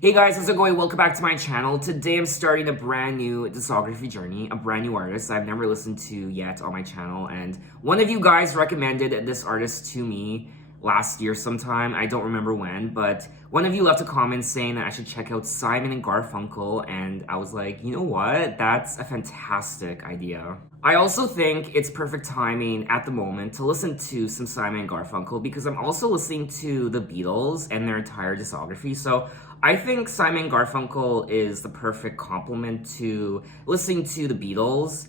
Hey guys, how's it going? Welcome back to my channel. Today I'm starting a brand new discography journey, a brand new artist I've never listened to yet on my channel, and one of you guys recommended this artist to me last year sometime. I don't remember when, but one of you left a comment saying that I should check out Simon and Garfunkel, and I was like, you know what? That's a fantastic idea. I also think it's perfect timing at the moment to listen to some Simon and Garfunkel because I'm also listening to the Beatles and their entire discography, so I think Simon Garfunkel is the perfect complement to listening to the Beatles.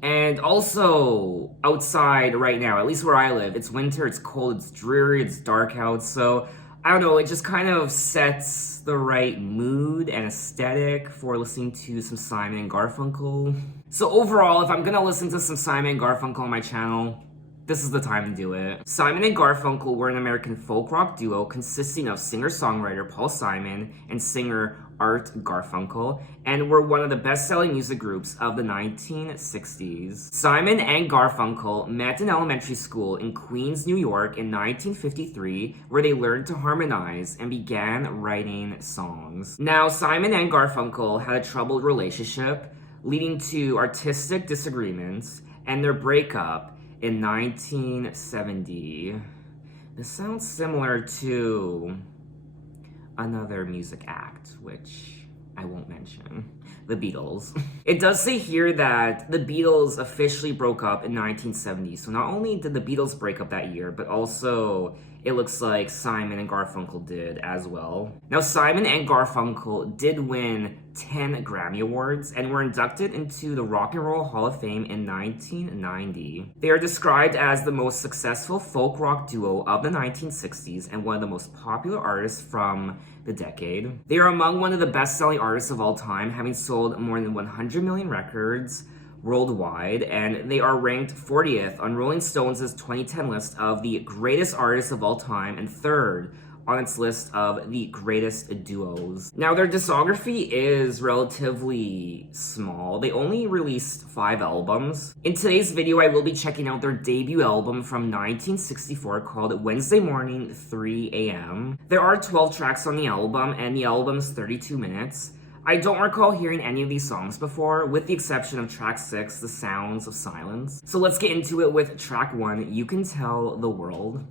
And also, outside right now, at least where I live, it's winter, it's cold, it's dreary, it's dark out, so I don't know, it just kind of sets the right mood and aesthetic for listening to some Simon and Garfunkel. So overall, if I'm gonna listen to some Simon and Garfunkel on my channel, this is the time to do it. Simon and Garfunkel were an American folk rock duo consisting of singer-songwriter Paul Simon and singer Art Garfunkel, and were one of the best-selling music groups of the 1960s. Simon and Garfunkel met in elementary school in Queens, New York in 1953, where they learned to harmonize and began writing songs. Now, Simon and Garfunkel had a troubled relationship, leading to artistic disagreements and their breakup in 1970. This sounds similar to another music act, which I won't mention. The Beatles. It does say here that the Beatles officially broke up in 1970, so not only did the Beatles break up that year, but also it looks like Simon and Garfunkel did as well. Now, Simon and Garfunkel did win 10 Grammy Awards and were inducted into the Rock and Roll Hall of Fame in 1990. They are described as the most successful folk rock duo of the 1960s and one of the most popular artists from the decade. They are among one of the best-selling artists of all time, having sold more than 100 million records worldwide, and they are ranked 40th on Rolling Stone's 2010 list of the greatest artists of all time and 3rd on its list of the greatest duos. Now, their discography is relatively small. They only released 5 albums. In today's video, I will be checking out their debut album from 1964 called Wednesday Morning, 3 a.m. There are 12 tracks on the album, and the album's 32 minutes. I don't recall hearing any of these songs before, with the exception of track 6, The Sounds of Silence. So let's get into it with track 1, You Can Tell the World.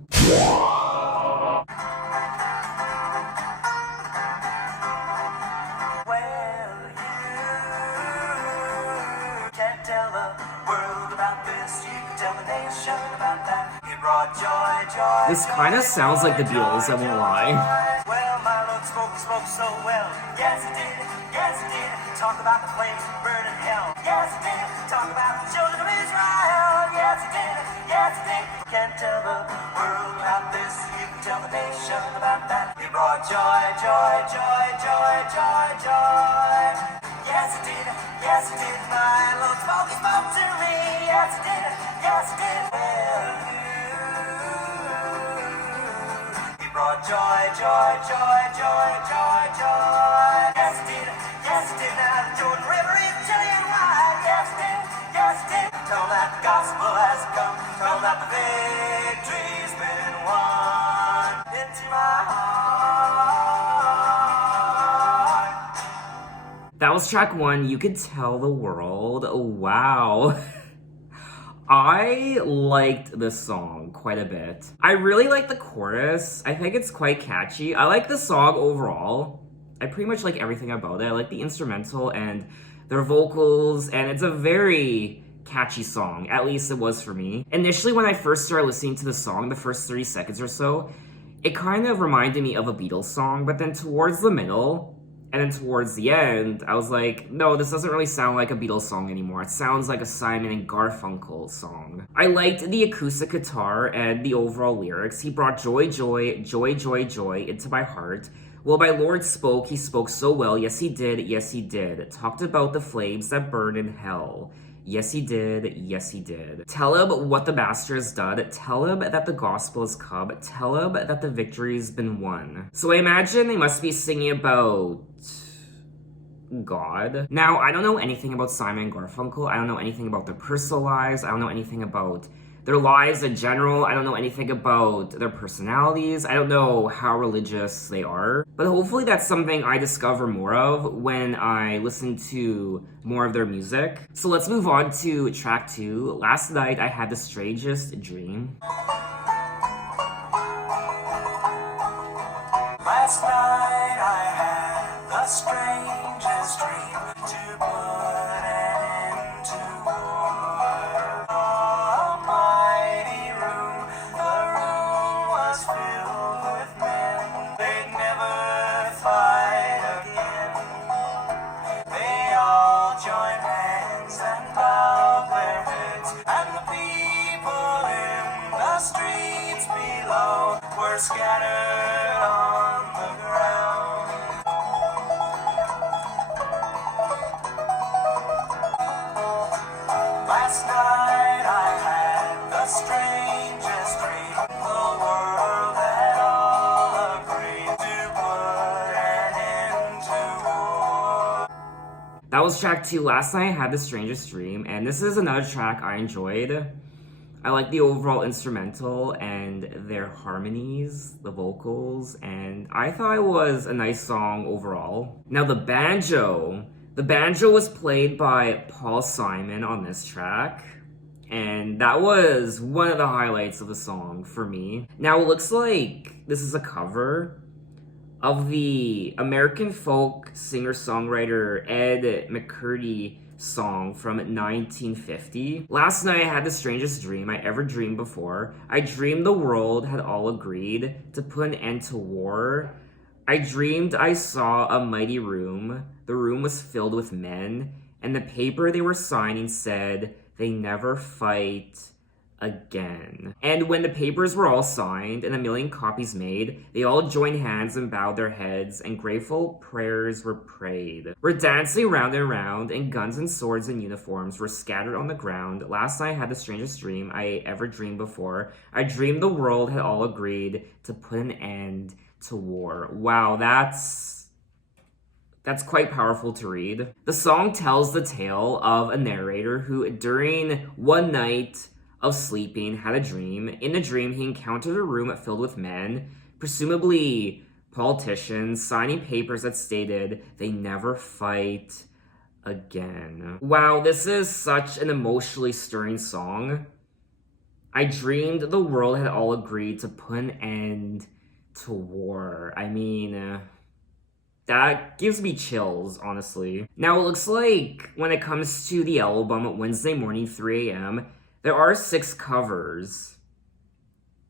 This kind of sounds like the Beatles, I won't lie. Well, my Lord spoke so well. Yes, he did. Yes, he did. Talk about the flames burning hell. Yes, he did. Talk about the children of Israel. Yes, he did. Yes, he did. You can't tell the world about this. You can tell the nation about that. He brought joy, joy, joy, joy, joy, joy. Yes, he did. Yes, he did. My Lord spoke to me. Yes, he did. Yes, he did. Joy, joy, joy, joy, joy, joy. Yes, it did. Yes, it did. Now the Jordan River is telling why. Yes, it did. Yes, it did. Tell that the gospel has come. Tell that the victory's been won into my heart. That was track 1, You Could Tell the World. Wow. I liked this song quite a bit. I really like the chorus. I think it's quite catchy. I like the song overall. I pretty much like everything about it. I like the instrumental and their vocals, and it's a very catchy song. At least it was for me. Initially, when I first started listening to the song, the first 30 seconds or so, it kind of reminded me of a Beatles song, but then towards the middle, and then towards the end, I was like, no, this doesn't really sound like a Beatles song anymore. It sounds like a Simon and Garfunkel song. I liked the acoustic guitar and the overall lyrics. He brought joy, joy, joy, joy, joy into my heart. Well, my Lord spoke, he spoke so well. Yes, he did, yes, he did. Talked about the flames that burn in hell. Yes, he did. Yes, he did. Tell him what the master has done. Tell him that the gospel has come. Tell him that the victory's been won. So I imagine they must be singing about God. Now, I don't know anything about Simon and Garfunkel. I don't know anything about their personal lives. I don't know anything about their lives in general. I don't know anything about their personalities. I don't know how religious they are. But hopefully that's something I discover more of when I listen to more of their music. So let's move on to track 2. Last night I had the strangest dream. Last night I had the strangest dream to put an end to war. A mighty room, the room was filled with men. They'd never fight again. They all joined hands and bowed their heads, and the people in the streets below were scattered on the ground. Last night I had the strangest dream. The world had all agreed to put an end to war. That was track 2. Last night I had the strangest dream, and this is another track I enjoyed. I like the overall instrumental and their harmonies, the vocals, and I thought it was a nice song overall. Now the banjo was played by Paul Simon on this track, and that was one of the highlights of the song for me. Now it looks like this is a cover of the American folk singer-songwriter Ed McCurdy song from 1950. Last night I had the strangest dream I ever dreamed before. I dreamed the world had all agreed to put an end to war. I dreamed I saw a mighty room. The room was filled with men, and the paper they were signing said they never fight again. And when the papers were all signed and a million copies made, they all joined hands and bowed their heads, and grateful prayers were prayed. We're dancing round and round, and guns and swords and uniforms were scattered on the ground. Last night I had the strangest dream I ever dreamed before. I dreamed the world had all agreed to put an end to war. Wow, that's quite powerful to read. The song tells the tale of a narrator who, during one night of sleeping, had a dream. In the dream, he encountered a room filled with men, presumably politicians, signing papers that stated they never fight again. Wow, this is such an emotionally stirring song. I dreamed the world had all agreed to put an end to war. I mean, that gives me chills, honestly. Now, it looks like when it comes to the album, Wednesday morning, 3 a.m., there are 6 covers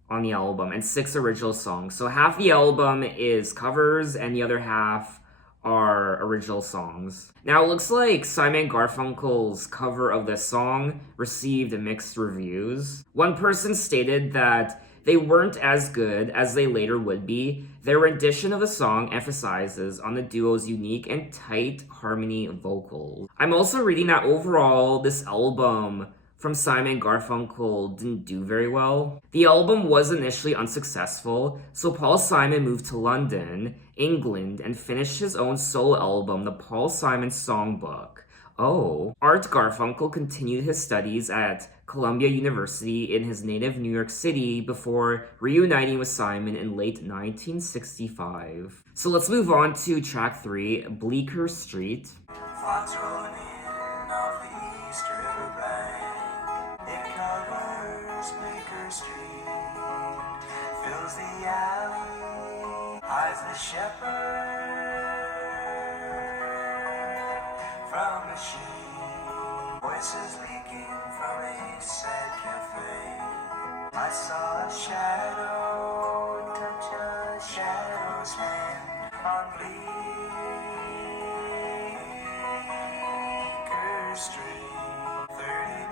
on the album and 6 original songs. So half the album is covers and the other half are original songs. Now, it looks like Simon Garfunkel's cover of this song received mixed reviews. One person stated that they weren't as good as they later would be. Their rendition of the song emphasizes on the duo's unique and tight harmony vocals. I'm also reading that overall, this album from Simon Garfunkel didn't do very well. The album was initially unsuccessful, so Paul Simon moved to London, England, and finished his own solo album, The Paul Simon Songbook. Oh. Art Garfunkel continued his studies at Columbia University in his native New York City before reuniting with Simon in late 1965. So let's move on to track 3, Bleecker Street. Fox rolling in off the East River Bank. It covers Bleecker Street, fills the alley, hides the shepherd from the sheep. Voices leaking from a sad cafe. I saw a shadow touch a shadow's hand on Bleecker Street. $30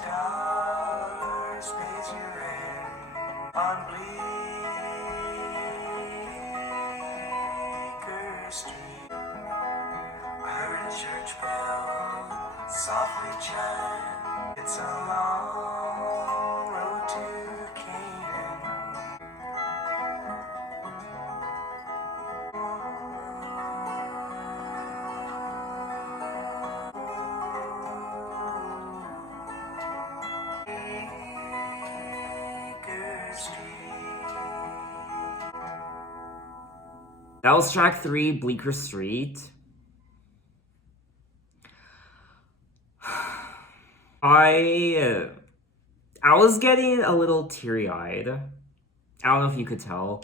pays your rent on Bleecker Street. I heard a church bell softly chime. It's a long road to Canaan. That was track 3, Bleecker Street. I was getting a little teary-eyed. I don't know if you could tell.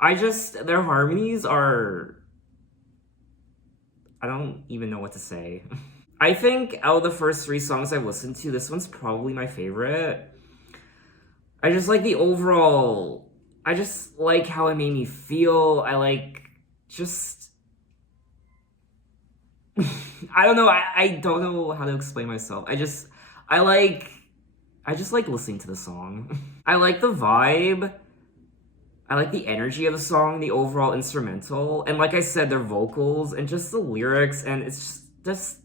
Their harmonies are... I don't even know what to say. I think out of the first 3 songs I've listened to, this one's probably my favorite. I just like the overall... I just like how it made me feel. I like... just... I don't know. I don't know how to explain myself. I just like listening to the song. I like the vibe. I like the energy of the song, the overall instrumental, and like I said, their vocals and just the lyrics, and it's just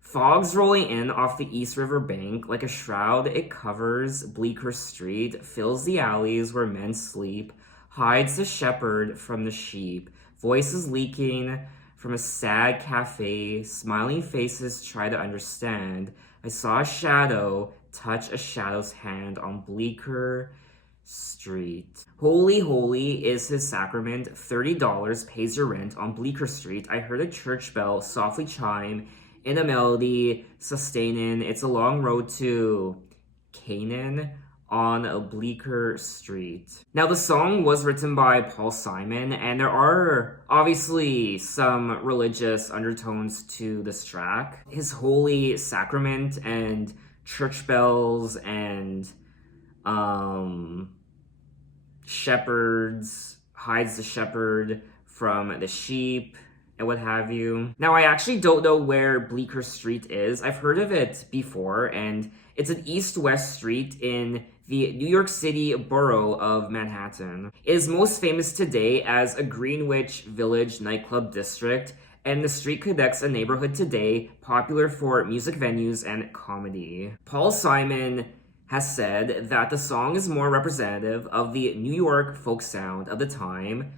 Fog's rolling in off the East River bank like a shroud. It covers Bleecker Street, fills the alleys where men sleep, hides the shepherd from the sheep. Voices leaking from a sad cafe, smiling faces try to understand. I saw a shadow touch a shadow's hand on Bleecker Street. Holy, holy is his sacrament. $30 pays your rent on Bleecker Street. I heard a church bell softly chime in a melody, sustaining. It's a long road to Canaan on a Bleecker Street. Now, the song was written by Paul Simon, and there are obviously some religious undertones to this track. His holy sacrament and church bells and shepherds, hides the shepherd from the sheep and what have you. Now, I actually don't know where Bleecker Street is. I've heard of it before, and it's an east-west street in the New York City borough of Manhattan. It is most famous today as a Greenwich Village nightclub district, and the street connects a neighborhood today popular for music venues and comedy. Paul Simon has said that the song is more representative of the New York folk sound of the time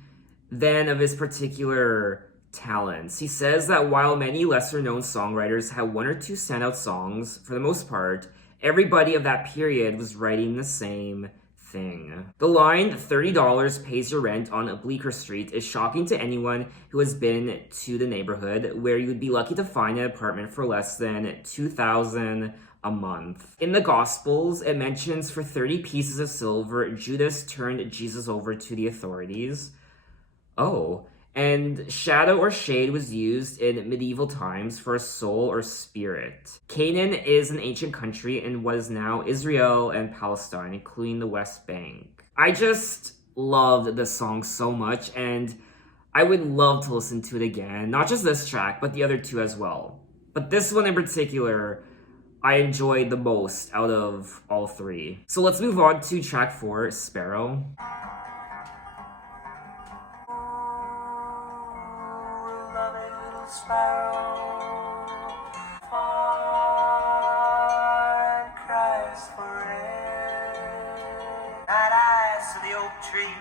than of his particular talents. He says that while many lesser-known songwriters have 1 or 2 standout songs, for the most part, everybody of that period was writing the same thing. The line, $30 pays your rent on Bleecker Street, is shocking to anyone who has been to the neighborhood, where you would be lucky to find an apartment for less than $2,000 a month. In the Gospels, it mentions for 30 pieces of silver, Judas turned Jesus over to the authorities. Oh. And shadow or shade was used in medieval times for a soul or spirit. Canaan is an ancient country in what is now Israel and Palestine, including the West Bank. I just loved this song so much, and I would love to listen to it again. Not just this track, but the other 2 as well. But this one in particular, I enjoyed the most out of all 3. So let's move on to track 4, Sparrow. Sparrow, far and cries for rain. Night eyes to the oak tree,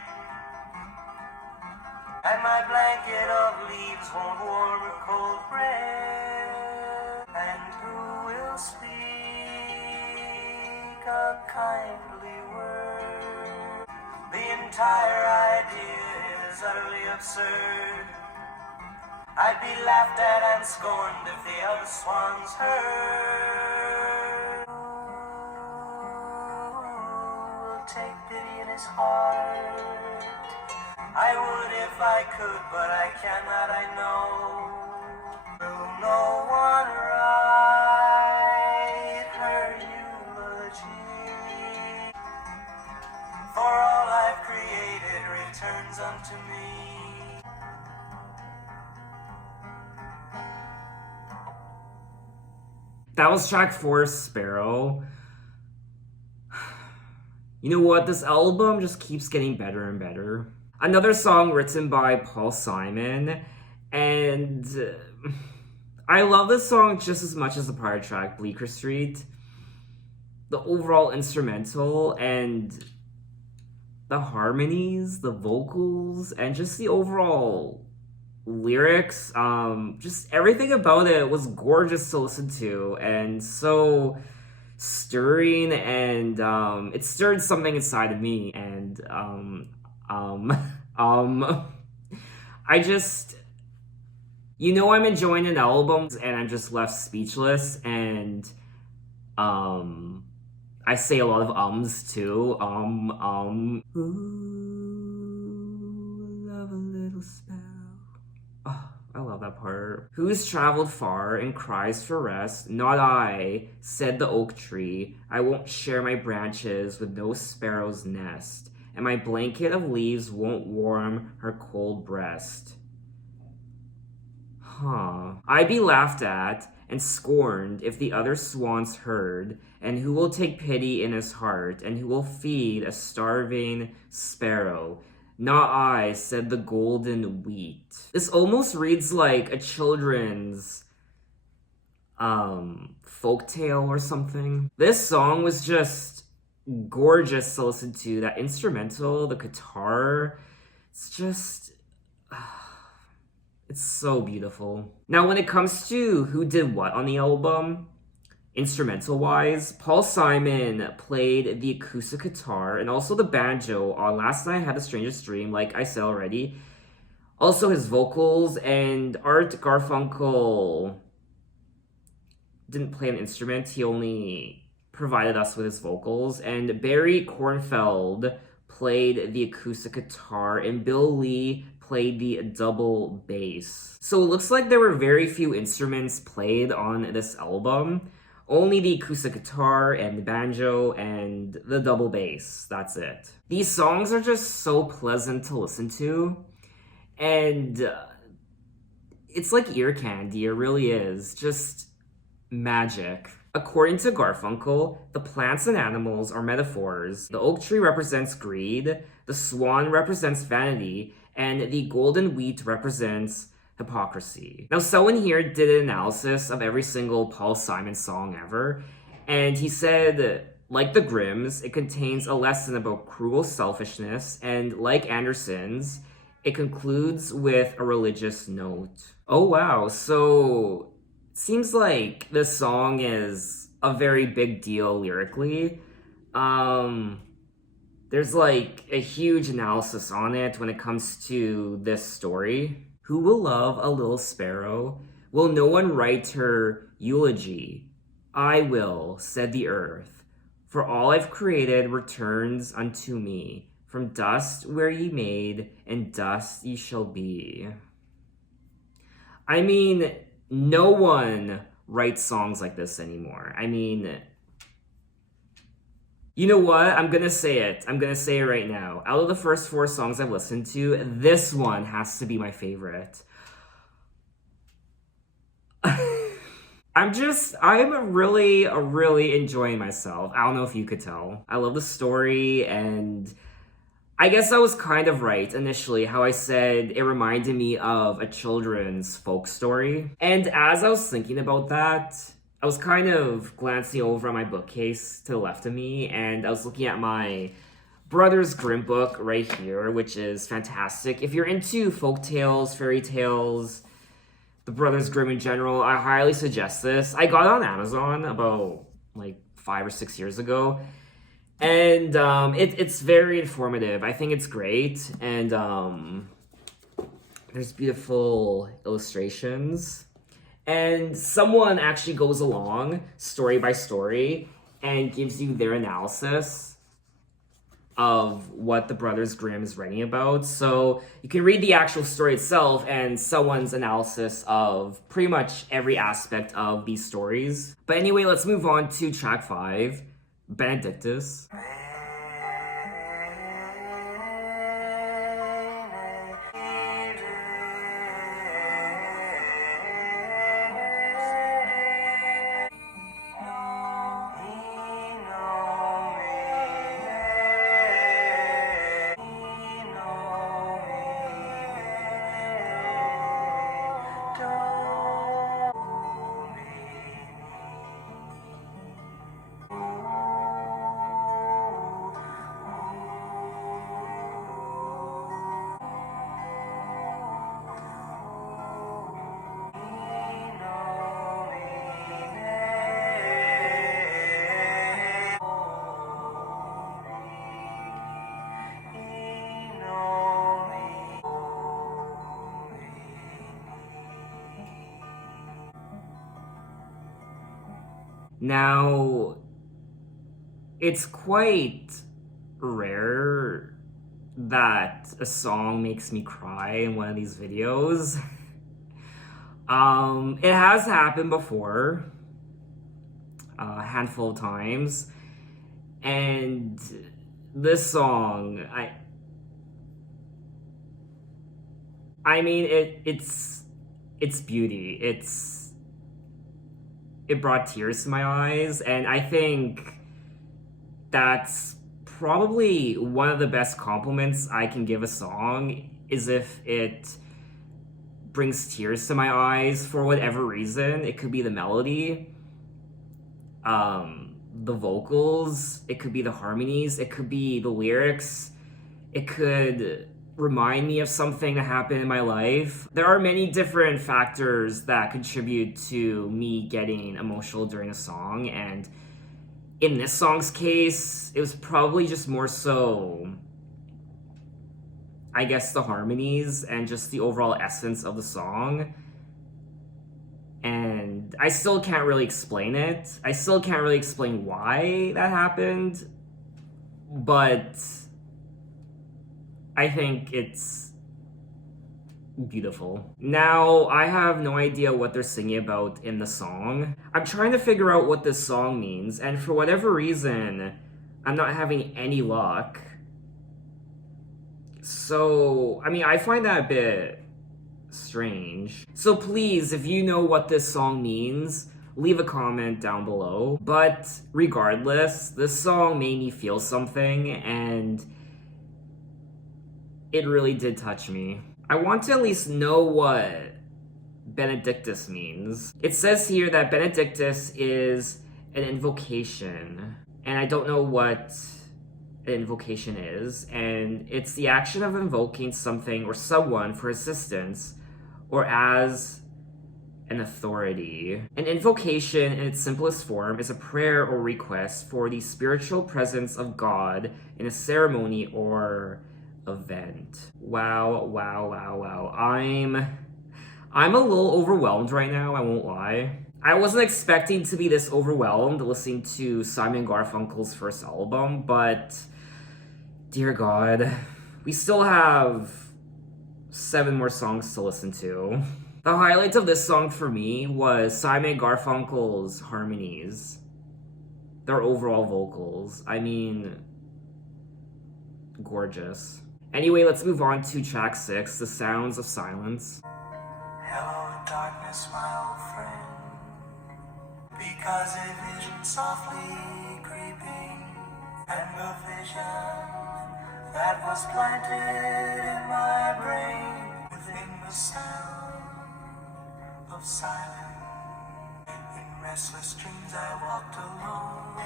and my blanket of leaves won't warm her cold breath. And who will speak a kindly word? The entire idea is utterly absurd. I'd be laughed at and scorned if the other swans heard. Who will take pity in his heart? I would if I could, but I cannot, I know. Will no one write her eulogy? For all I've created returns unto me. That was track 4, Sparrow. You know what? This album just keeps getting better and better. Another song written by Paul Simon, and I love this song just as much as the prior track, Bleecker Street. The overall instrumental and the harmonies, the vocals, and just the overall lyrics, just everything about it was gorgeous to listen to, and so stirring, and it stirred something inside of me, and I just, I'm enjoying an album, and I'm just left speechless, and I say a lot of ums too. Ooh, love a little sparrow. Oh, I love that part. Who's traveled far and cries for rest? Not I, said the oak tree. I won't share my branches with no sparrow's nest, and my blanket of leaves won't warm her cold breast. Huh. I'd be laughed at and scorned if the other swans heard, and who will take pity in his heart, and who will feed a starving sparrow? Not I, said the golden wheat. This almost reads like a children's folktale or something. This song was just gorgeous to listen to. That instrumental, the guitar, it's just it's so beautiful. Now, when it comes to who did what on the album, instrumental-wise, Paul Simon played the acoustic guitar and also the banjo on Last Night I Had the Strangest Dream, like I said already. Also his vocals, and Art Garfunkel didn't play an instrument, he only provided us with his vocals. And Barry Kornfeld played the acoustic guitar, and Bill Lee played the double bass. So it looks like there were very few instruments played on this album. Only the acoustic guitar and the banjo and the double bass. That's it. These songs are just so pleasant to listen to. And it's like ear candy. It really is. Just magic. According to Garfunkel, the plants and animals are metaphors. The oak tree represents greed, the swan represents vanity, and the golden wheat represents hypocrisy. Now, someone here did an analysis of every single Paul Simon song ever, and he said, like the Grimms, it contains a lesson about cruel selfishness, and like Anderson's, it concludes with a religious note. Oh wow, so it seems like this song is a very big deal lyrically. There's like a huge analysis on it when it comes to this story. Who will love a little sparrow? Will no one write her eulogy? I will, said the earth, for all I've created returns unto me. From dust were ye made, and dust ye shall be. I mean, no one writes songs like this anymore. I mean, you know what? I'm gonna say it. I'm gonna say it right now. Out of the first 4 songs I've listened to, this one has to be my favorite. I'm really enjoying myself. I don't know if you could tell. I love the story, and I guess I was kind of right initially how I said it reminded me of a children's folk story. And as I was thinking about that, I was kind of glancing over at my bookcase to the left of me, and I was looking at my Brothers Grimm book right here, which is fantastic. If you're into folk tales, fairy tales, the Brothers Grimm in general, I highly suggest this. I got it on Amazon about like 5 or 6 years ago, and it's very informative. I think it's great, and there's beautiful illustrations. And someone actually goes along story by story and gives you their analysis of what the Brothers Grimm is writing about. So you can read the actual story itself and someone's analysis of pretty much every aspect of these stories. But anyway, let's move on to track 5, Benedictus. Now, it's quite rare that a song makes me cry in one of these videos. It has happened before, a handful of times, and this song, I mean, it's beauty. It brought tears to my eyes, and I think that's probably one of the best compliments I can give a song, is if it brings tears to my eyes for whatever reason. It could be the melody, the vocals, it could be the harmonies, it could be the lyrics, it could remind me of something that happened in my life. There are many different factors that contribute to me getting emotional during a song, and in this song's case, it was probably just more so, I guess, the harmonies and just the overall essence of the song. And I still can't really explain it. I still can't really explain why that happened, but I think it's beautiful. Now, I have no idea what they're singing about in the song. I'm trying to figure out what this song means, and for whatever reason, I'm not having any luck. So, I mean, I find that a bit strange. So please, if you know what this song means, leave a comment down below. But regardless, this song made me feel something, and it really did touch me. I want to at least know what Benedictus means. It says here that Benedictus is an invocation, and I don't know what an invocation is, and it's the action of invoking something or someone for assistance or as an authority. An invocation in its simplest form is a prayer or request for the spiritual presence of God in a ceremony or event. Wow, wow, wow, wow. I'm a little overwhelmed right now, I won't lie. I wasn't expecting to be this overwhelmed listening to Simon Garfunkel's first album, but dear God, we still have 7 more songs to listen to. The highlight of this song for me was Simon Garfunkel's harmonies. Their overall vocals. I mean, gorgeous. Anyway, let's move on to track 6, The Sounds of Silence. Hello, darkness, my old friend. Because a vision softly creeping, and the vision that was planted in my brain, within the sound of silence. In restless dreams I walked alone,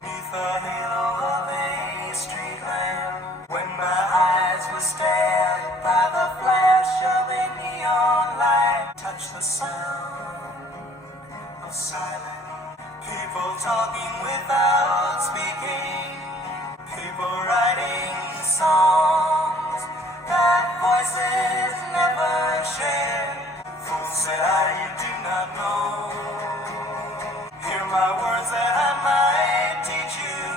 beneath the halo of a street lamp, when my eyes were stared by the flash of a neon light. Touch the sound of silence. People talking without speaking. People writing songs that voices never share. Fools said I do not know. Hear my words that I might teach you,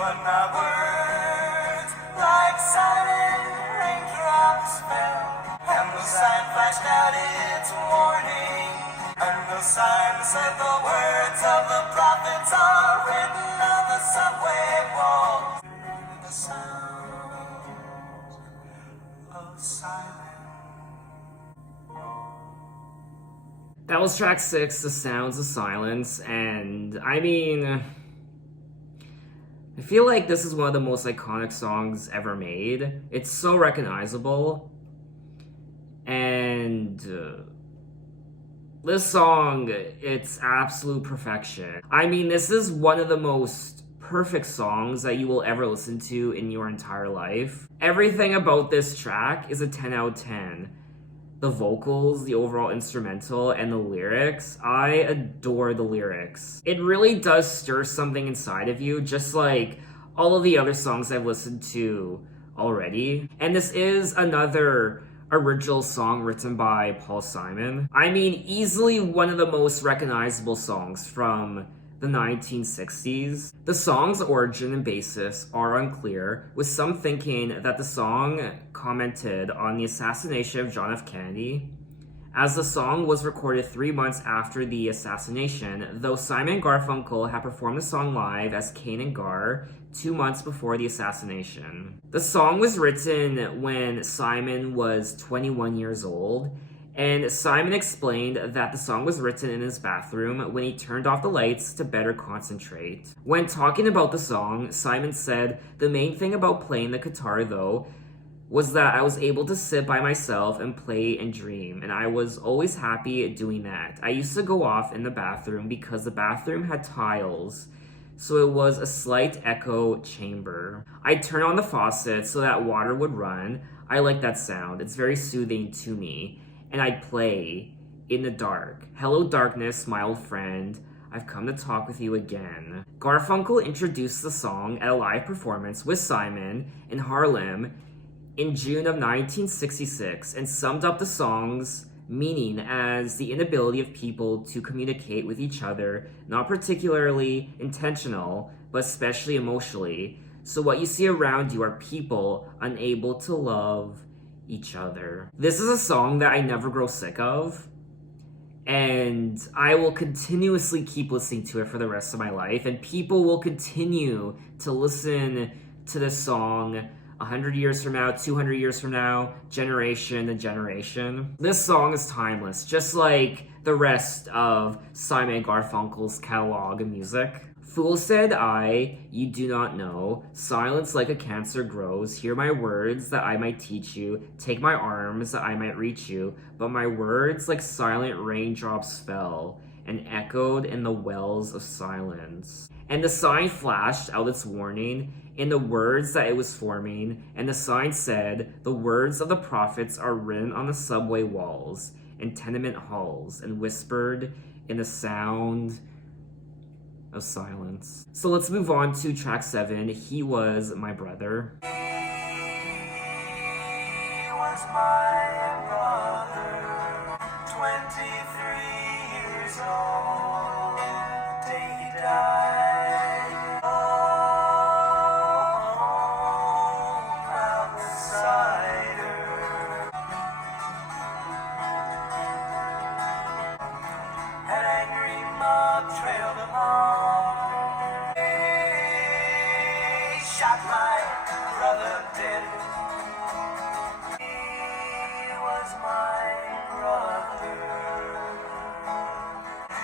but my words like silent raindrops fell. And the sign flashed out its warning, and the sign said the words of the prophets are written on the subway walls. The sound of silence. That was track 6, The Sounds of Silence, and I mean, I feel like this is one of the most iconic songs ever made. It's so recognizable, and this song, it's absolute perfection. I mean, this is one of the most perfect songs that you will ever listen to in your entire life. Everything about this track is a 10 out of 10. The vocals, the overall instrumental, and the lyrics. I adore the lyrics. It really does stir something inside of you, just like all of the other songs I've listened to already. And this is another original song written by Paul Simon. I mean, easily one of the most recognizable songs from the 1960s. The song's origin and basis are unclear, with some thinking that the song commented on the assassination of John F. Kennedy, as the song was recorded 3 months after the assassination, though Simon Garfunkel had performed the song live as Kane and Gar 2 months before the assassination. The song was written when Simon was 21 years old, and Simon explained that the song was written in his bathroom when he turned off the lights to better concentrate. When talking about the song, Simon said, "The main thing about playing the guitar, though, was that I was able to sit by myself and play and dream, and I was always happy doing that. I used to go off in the bathroom because the bathroom had tiles, so it was a slight echo chamber. I'd turn on the faucet so that water would run. I like that sound. It's very soothing to me. And I'd play in the dark. Hello darkness, my old friend. I've come to talk with you again." Garfunkel introduced the song at a live performance with Simon in Harlem in June of 1966 and summed up the song's meaning as the inability of people to communicate with each other, not particularly intentional, but especially emotionally. So what you see around you are people unable to love each other. This is a song that I never grow sick of, and I will continuously keep listening to it for the rest of my life, and people will continue to listen to this song 100 years from now, 200 years from now, generation to generation. This song is timeless, just like the rest of Simon Garfunkel's catalog of music. "Fool said I, you do not know. Silence like a cancer grows. Hear my words that I might teach you. Take my arms that I might reach you. But my words like silent raindrops fell and echoed in the wells of silence. And the sign flashed out its warning in the words that it was forming. And the sign said, the words of the prophets are written on the subway walls and tenement halls and whispered in the sound of silence." So let's move on to track 7, He Was My Brother. He was my brother, 23 years old, the day he died. Oh, outsider. An angry mob trailed him on. He shot my brother dead. He was my brother.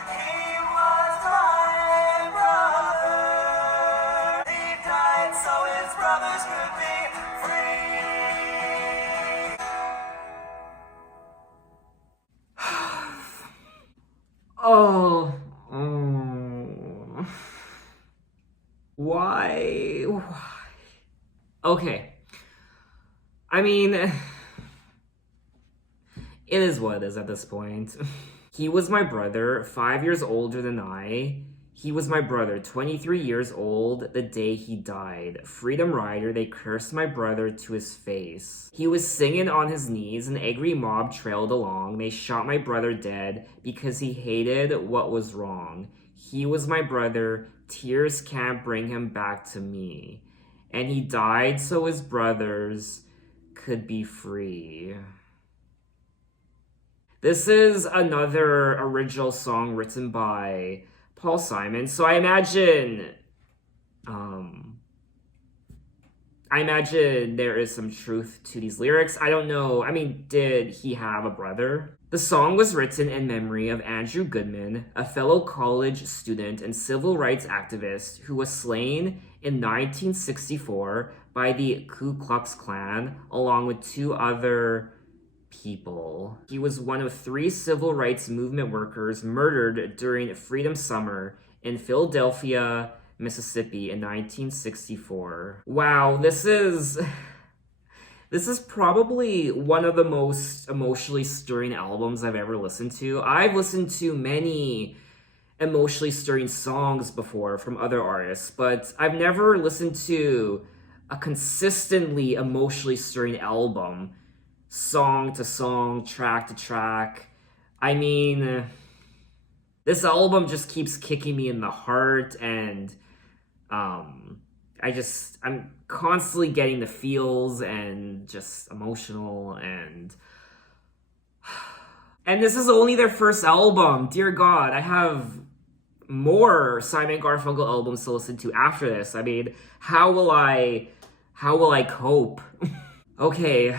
He was my brother. He died so his brothers could be free. Oh. Why? Okay. I mean, it is what it is at this point. He was my brother, 5 years older than I. He was my brother, 23 years old, the day he died. Freedom Rider, they cursed my brother to his face. He was singing on his knees, an angry mob trailed along. They shot my brother dead because he hated what was wrong. He was my brother, tears can't bring him back to me. And he died so his brothers could be free. This is another original song written by Paul Simon. So I imagine there is some truth to these lyrics. I don't know. I mean, did he have a brother? The song was written in memory of Andrew Goodman, a fellow college student and civil rights activist who was slain in 1964 by the Ku Klux Klan along with 2 other people. He was one of 3 civil rights movement workers murdered during Freedom Summer in Philadelphia, Mississippi in 1964. Wow, this is probably one of the most emotionally stirring albums I've ever listened to. I've listened to many emotionally stirring songs before from other artists, but I've never listened to a consistently emotionally stirring album song to song, track to track. I mean, this album just keeps kicking me in the heart, and I'm constantly getting the feels and just emotional, and this is only their first album. Dear God, I have more Simon Garfunkel albums to listen to after this. I mean, how will I cope? Okay,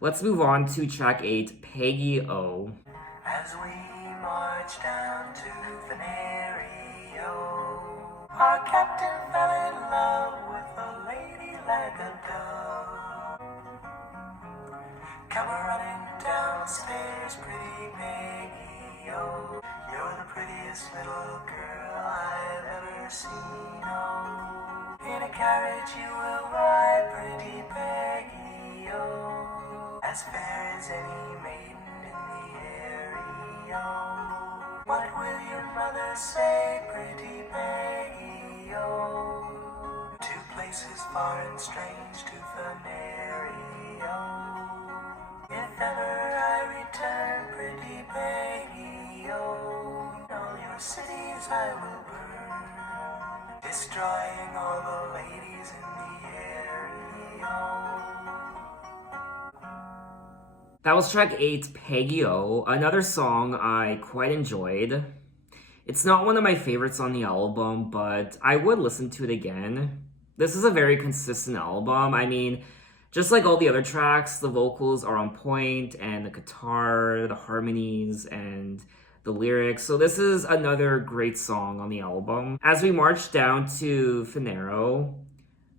let's move on to track 8, Peggy-o. As we march down to Venerio, our captain fell in love with a lady like a dove. Come running downstairs, pretty Peggy-o. You're the prettiest little girl I've ever seen, oh. In a carriage you will ride, pretty Peggy-o. As fair as any maiden in the area. What will your mother say, pretty Peggy-o? Two places far and strange to Venerio. If ever I return, pretty Peggy-o, all your cities I will burn, destroying all the ladies in the area. That was track 8, Peggy-o, another song I quite enjoyed. It's not one of my favorites on the album, but I would listen to it again. This is a very consistent album. I mean, just like all the other tracks, the vocals are on point, and the guitar, the harmonies, and the lyrics. So this is another great song on the album. As we march down to Finero,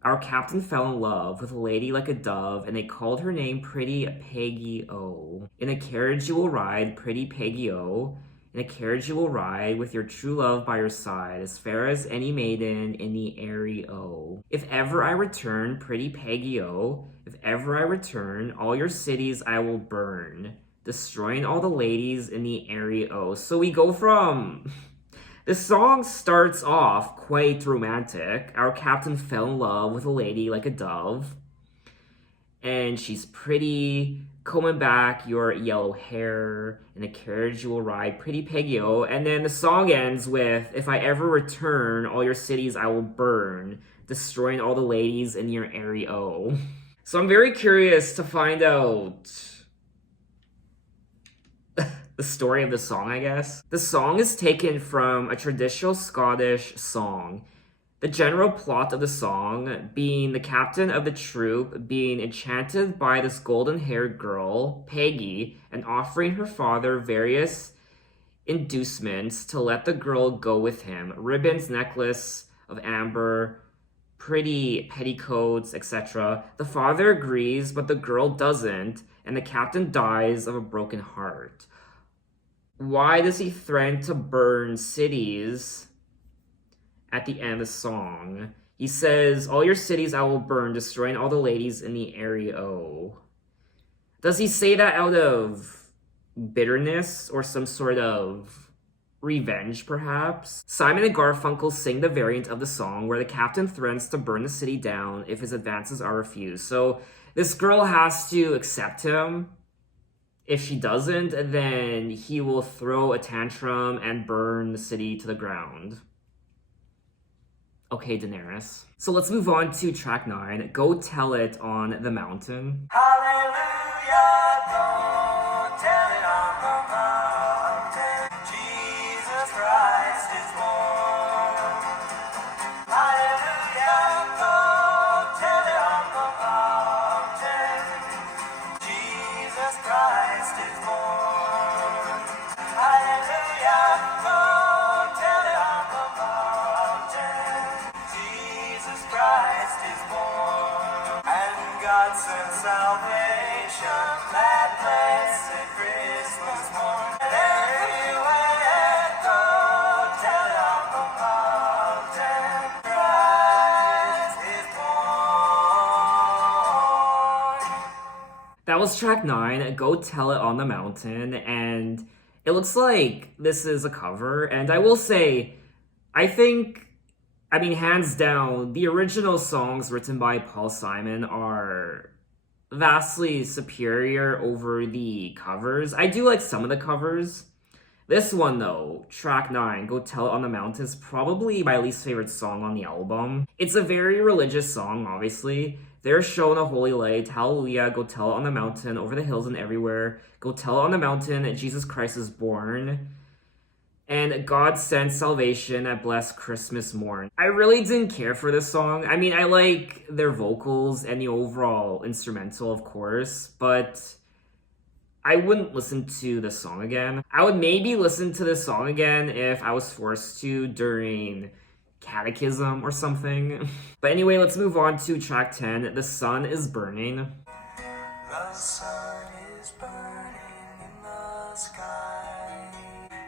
our captain fell in love with a lady like a dove, and they called her name Pretty Peggy-o. In a carriage you will ride, pretty Peggy-o. In a carriage you will ride, with your true love by your side, as fair as any maiden in the area-o. If ever I return, pretty Peggy-o, if ever I return, all your cities I will burn, destroying all the ladies in the area-o. So we go from... This song starts off quite romantic. Our captain fell in love with a lady like a dove, and she's pretty, combing back your yellow hair, in a carriage you will ride, pretty Peggy-o. And then the song ends with, if I ever return, all your cities I will burn, destroying all the ladies in your area-o. So I'm very curious to find out the story of the song, I guess. The song is taken from a traditional Scottish song. The general plot of the song being the captain of the troop being enchanted by this golden-haired girl, Peggy, and offering her father various inducements to let the girl go with him. Ribbons, necklace of amber, pretty petticoats, etc. The father agrees, but the girl doesn't, and the captain dies of a broken heart. Why does he threaten to burn cities at the end of the song? He says, all your cities I will burn, destroying all the ladies in the area-o. Does he say that out of bitterness or some sort of revenge, perhaps? Simon and Garfunkel sing the variant of the song where the captain threatens to burn the city down if his advances are refused. So this girl has to accept him. If she doesn't, then he will throw a tantrum and burn the city to the ground. Okay, Daenerys. So let's move on to track 9, Go Tell It on the Mountain. Hallelujah, go tell it on the mountain. Jesus Christ is born. Hallelujah, go tell it on the mountain. Jesus Christ is born. Hallelujah, go tell it on the mountain. Jesus Christ is born. And God sent salvation that blessed Christmas morn. And everywhere go tell it on the mountain. Christ is born. That was track 9, Go Tell It on the Mountain, and it looks like this is a cover, and I will say, I mean, hands down, the original songs written by Paul Simon are vastly superior over the covers. I do like some of the covers. This one though, track 9, Go Tell It on the Mountain, is probably my least favorite song on the album. It's a very religious song, obviously. They're shown a holy light, hallelujah, go tell it on the mountain, over the hills and everywhere. Go tell it on the mountain, Jesus Christ is born. And God sent salvation at blessed Christmas morn. I really didn't care for this song. I mean, I like their vocals and the overall instrumental, of course, but I wouldn't listen to this song again. I would maybe listen to this song again if I was forced to during catechism or something. But anyway, let's move on to track 10, The Sun is Burning. The sun is burning in the sky.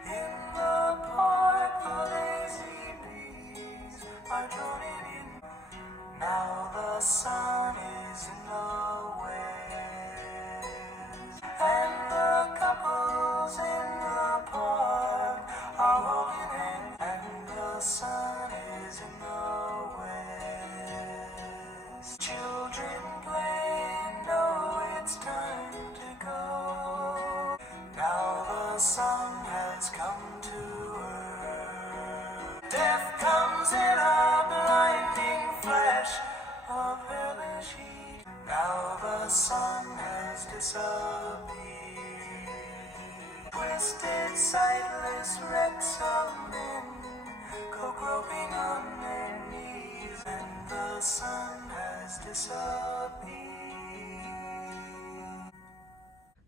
In the park, the lazy bees are droning in. Now the sun is in the west, and the couples in the park are holding hands, and the sun is in the west. Children play, know it's time to go. Now the sun has come to earth. Death comes in a blinding flash of hellish heat. Now the sun has disappeared. Twisted, sightless wrecks of men go groping on their knees, and the sun has disappeared.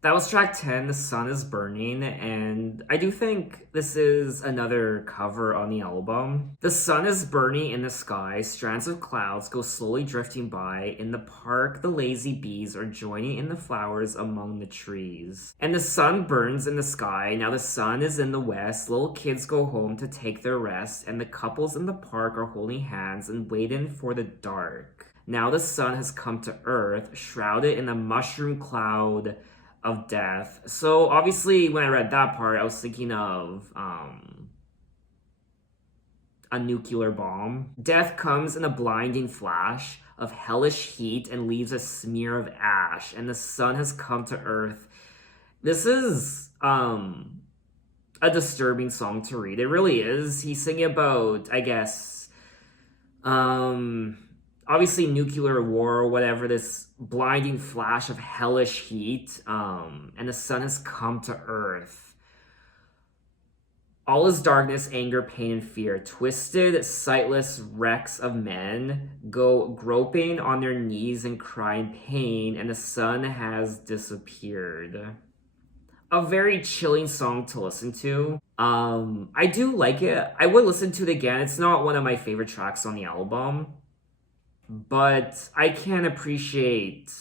That was track 10, The Sun is Burning, and I do think this is another cover on the album. The sun is burning in the sky, strands of clouds go slowly drifting by. In the park, the lazy bees are joining in the flowers among the trees. And the sun burns in the sky, now the sun is in the west, little kids go home to take their rest, and the couples in the park are holding hands and waiting for the dark. Now the sun has come to earth, shrouded in a mushroom cloud of death. So obviously when I read that part, I was thinking of a nuclear bomb. Death comes in a blinding flash of hellish heat and leaves a smear of ash, and the sun has come to earth. This is a disturbing song to read. It really is. He's singing about, I guess, obviously nuclear war or whatever, this blinding flash of hellish heat, and the sun has come to earth. All is darkness, anger, pain, and fear. Twisted, sightless wrecks of men go groping on their knees and cry in pain, and the sun has disappeared. A very chilling song to listen to. I do like it. I would listen to it again. It's not one of my favorite tracks on the album, but I can appreciate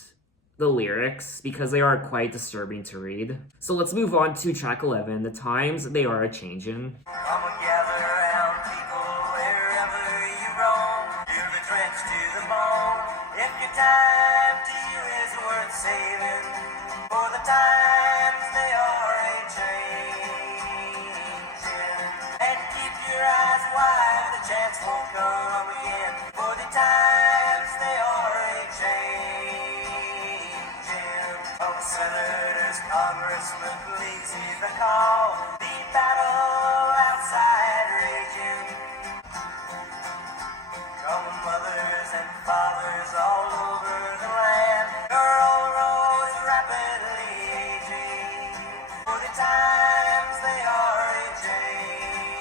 the lyrics because they are quite disturbing to read. So let's move on to track 11, The Times They Are a-Changin. Come and gather around, people, wherever you roam. Feel the trench to the bone. If your time to you is worth saving, for the times they are a-changin'. And keep your eyes wide, the chance won't come again, for the times they are a-changin'. Oh, senators, congressmen, please heed the call. The battle outside raging. Come mothers and fathers all over the land. Your old roads rapidly aging. For the times they are a-changing.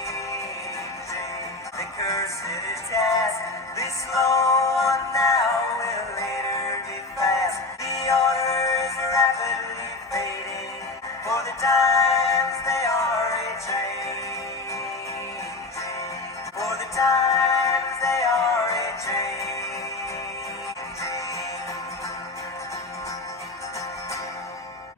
The cursed task, this slow one now will later be fast. The orders rapidly fading. For the times they are a-changing. For the times they are a-changing.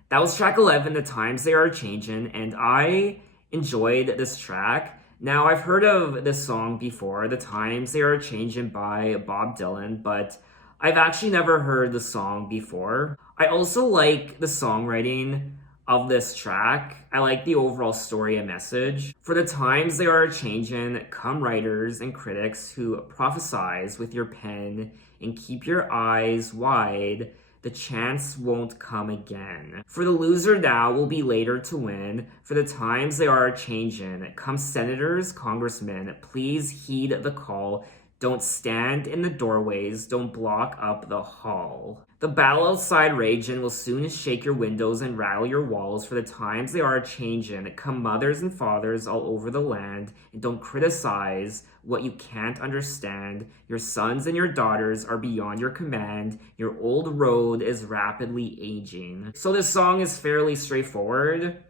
That was track 11, The Times They Are a-Changin', and I enjoyed this track. Now, I've heard of this song before, The Times They Are a-Changin' by Bob Dylan, but I've actually never heard the song before. I also like the songwriting of this track. I like the overall story and message. For the times they are a-changin', come writers and critics who prophesize with your pen and keep your eyes wide. The chance won't come again. For the loser now will be later to win, for the times they are a-changin'. Come senators, congressmen, please heed the call. Don't stand in the doorways, don't block up the hall. The battle outside ragin' will soon shake your windows and rattle your walls, for the times they are a-changin'. Come mothers and fathers all over the land, and don't criticize what you can't understand. Your sons and your daughters are beyond your command. Your old road is rapidly aging. So this song is fairly straightforward.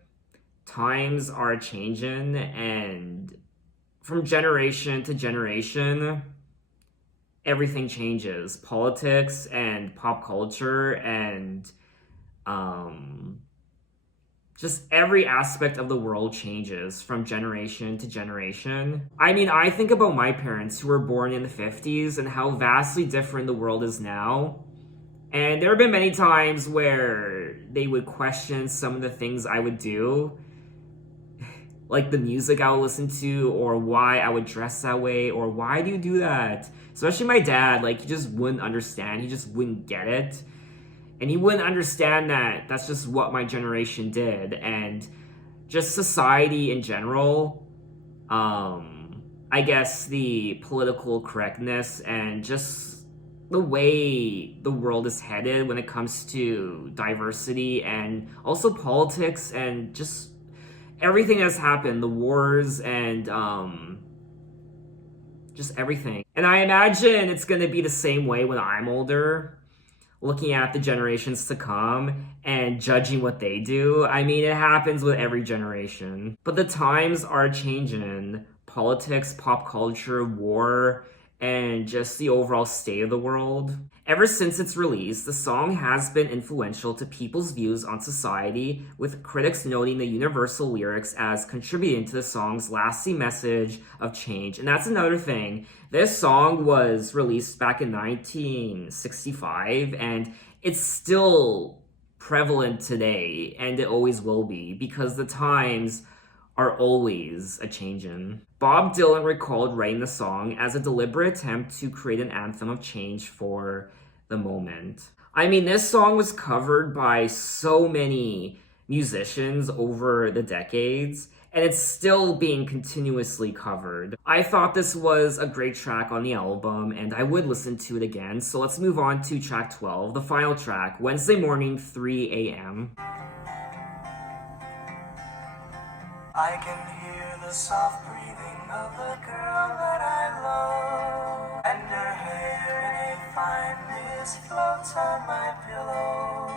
Times are a-changin', and from generation to generation, everything changes. Politics and pop culture and just every aspect of the world changes from generation to generation. I mean, I think about my parents who were born in the 50s and how vastly different the world is now. And there have been many times where they would question some of the things I would do, like the music I would listen to, or why I would dress that way, or why do you do that? Especially my dad, like, he just wouldn't understand. He just wouldn't get it. And he wouldn't understand that that's just what my generation did. And just society in general, I guess the political correctness and just the way the world is headed when it comes to diversity and also politics and just everything that's happened, the wars and just everything. And I imagine it's going to be the same way when I'm older, looking at the generations to come and judging what they do. I mean, it happens with every generation. But the times are changing. Politics, pop culture, war, and just the overall state of the world. Ever since its release, the song has been influential to people's views on society, with critics noting the universal lyrics as contributing to the song's lasting message of change. And that's another thing. This song was released back in 1965, and it's still prevalent today, and it always will be, because the times are always a-changin'. Bob Dylan recalled writing the song as a deliberate attempt to create an anthem of change for the moment. I mean, this song was covered by so many musicians over the decades, and it's still being continuously covered. I thought this was a great track on the album, and I would listen to it again, so let's move on to track 12, the final track, Wednesday Morning, 3 a.m. I can hear the soft breathing of the girl that I love, and her hair in a fine mist floats on my pillow.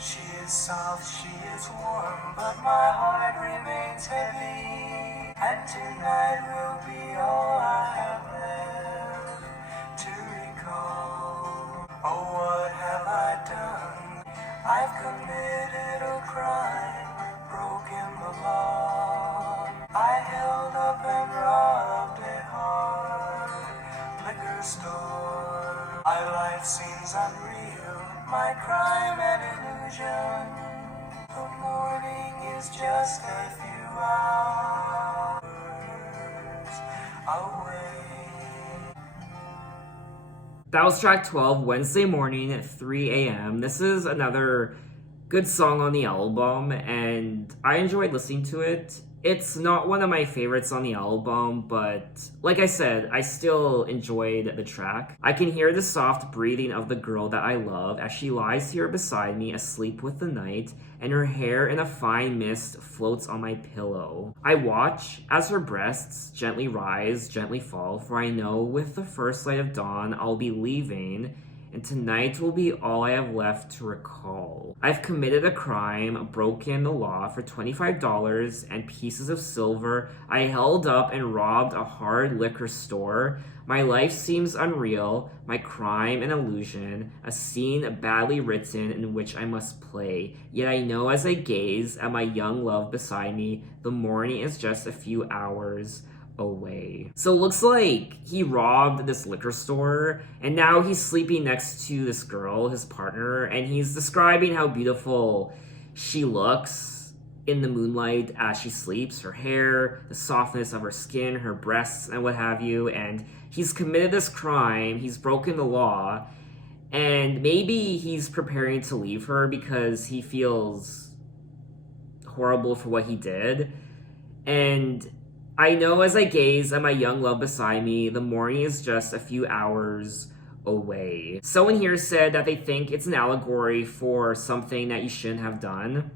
She is soft, she is warm, but my heart remains heavy, and tonight will be all I have left to recall. Oh, what have I done? I've committed a crime, broken the law. I held up and robbed a hard liquor store. My life seems unreal, my crime an illusion. The morning is just a few hours away. That was track 12, Wednesday Morning at 3 a.m. This is another good song on the album, and I enjoyed listening to it. It's not one of my favorites on the album, but like I said, I still enjoyed the track. I can hear the soft breathing of the girl that I love as she lies here beside me, asleep with the night, and her hair in a fine mist floats on my pillow. I watch as her breasts gently rise, gently fall, for I know with the first light of dawn I'll be leaving, and tonight will be all I have left to recall. I've committed a crime, broken the law for $25 and pieces of silver. I held up and robbed a hard liquor store. My life seems unreal, my crime an illusion, a scene badly written in which I must play. Yet I know as I gaze at my young love beside me, the morning is just a few hours away. So it looks like he robbed this liquor store, and now he's sleeping next to this girl, his partner, and he's describing how beautiful she looks in the moonlight as she sleeps, her hair, the softness of her skin, her breasts, and what have you. And he's committed this crime, he's broken the law, And maybe he's preparing to leave her because he feels horrible for what he did. And I know as I gaze at my young love beside me, the morning is just a few hours away. Someone here said that they think it's an allegory for something that you shouldn't have done.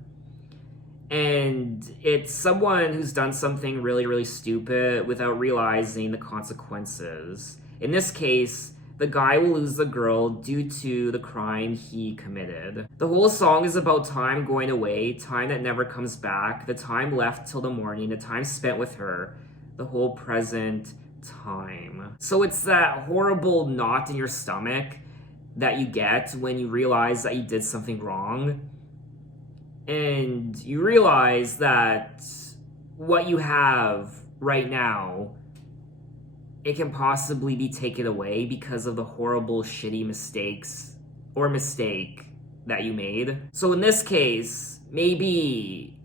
And it's someone who's done something really, really stupid without realizing the consequences. In this case, the guy will lose the girl due to the crime he committed. The whole song is about time going away, time that never comes back, the time left till the morning, the time spent with her, the whole present time. So it's that horrible knot in your stomach that you get when you realize that you did something wrong. And you realize that what you have right now, it can possibly be taken away because of the horrible, shitty mistakes or mistake that you made. So in this case, maybe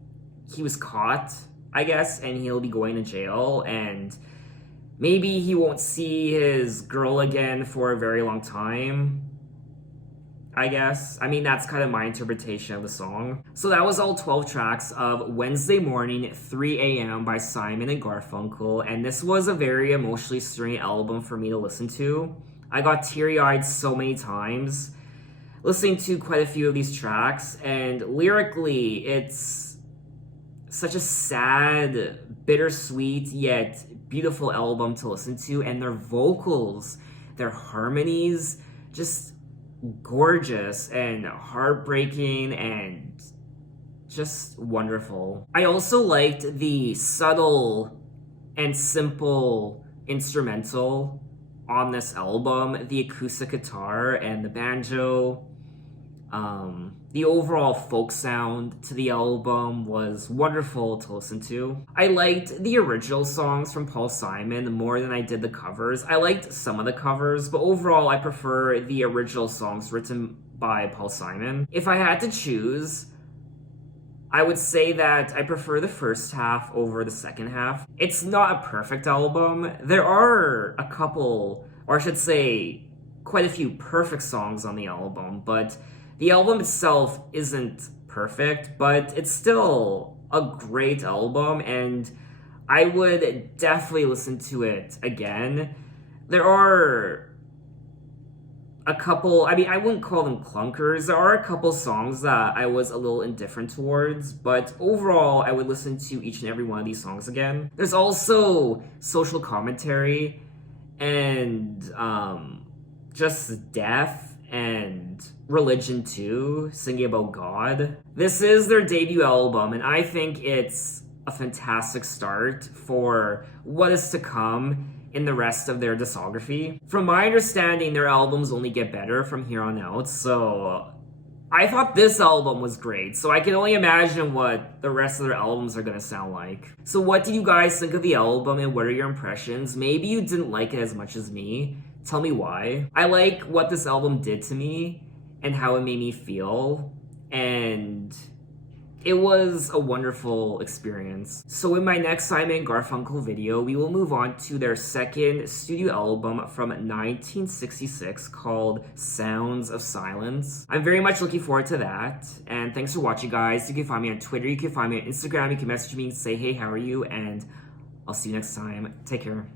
he was caught, I guess, and he'll be going to jail, and maybe he won't see his girl again for a very long time, I guess. I mean, that's kind of my interpretation of the song. So that was all 12 tracks of Wednesday Morning, 3 a.m. by Simon and Garfunkel, and this was a very emotionally stirring album for me to listen to. I got teary-eyed so many times listening to quite a few of these tracks, and lyrically, it's such a sad, bittersweet, yet beautiful album to listen to, and their vocals, their harmonies, just gorgeous and heartbreaking and just wonderful. I also liked the subtle and simple instrumental on this album, the acoustic guitar and the banjo. The overall folk sound to the album was wonderful to listen to. I liked the original songs from Paul Simon more than I did the covers. I liked some of the covers, but overall I prefer the original songs written by Paul Simon. If I had to choose, I would say that I prefer the first half over the second half. It's not a perfect album. There are a couple, or I should say, quite a few perfect songs on the album, but the album itself isn't perfect, but it's still a great album, and I would definitely listen to it again. There are a couple, I mean, I wouldn't call them clunkers. There are a couple songs that I was a little indifferent towards, but overall, I would listen to each and every one of these songs again. There's also social commentary and just death and religion too, singing about God. This is their debut album, and I think it's a fantastic start for what is to come in the rest of their discography. From my understanding, their albums only get better from here on out, so I thought this album was great, so I can only imagine what the rest of their albums are gonna sound like. So what did you guys think of the album, and what are your impressions? Maybe you didn't like it as much as me. Tell me why. I like what this album did to me and how it made me feel, and it was a wonderful experience. So in my next Simon Garfunkel video, we will move on to their second studio album from 1966 called Sounds of Silence. I'm very much looking forward to that, and thanks for watching, guys. You can find me on Twitter, you can find me on Instagram, you can message me and say, hey, how are you? And I'll see you next time. Take care.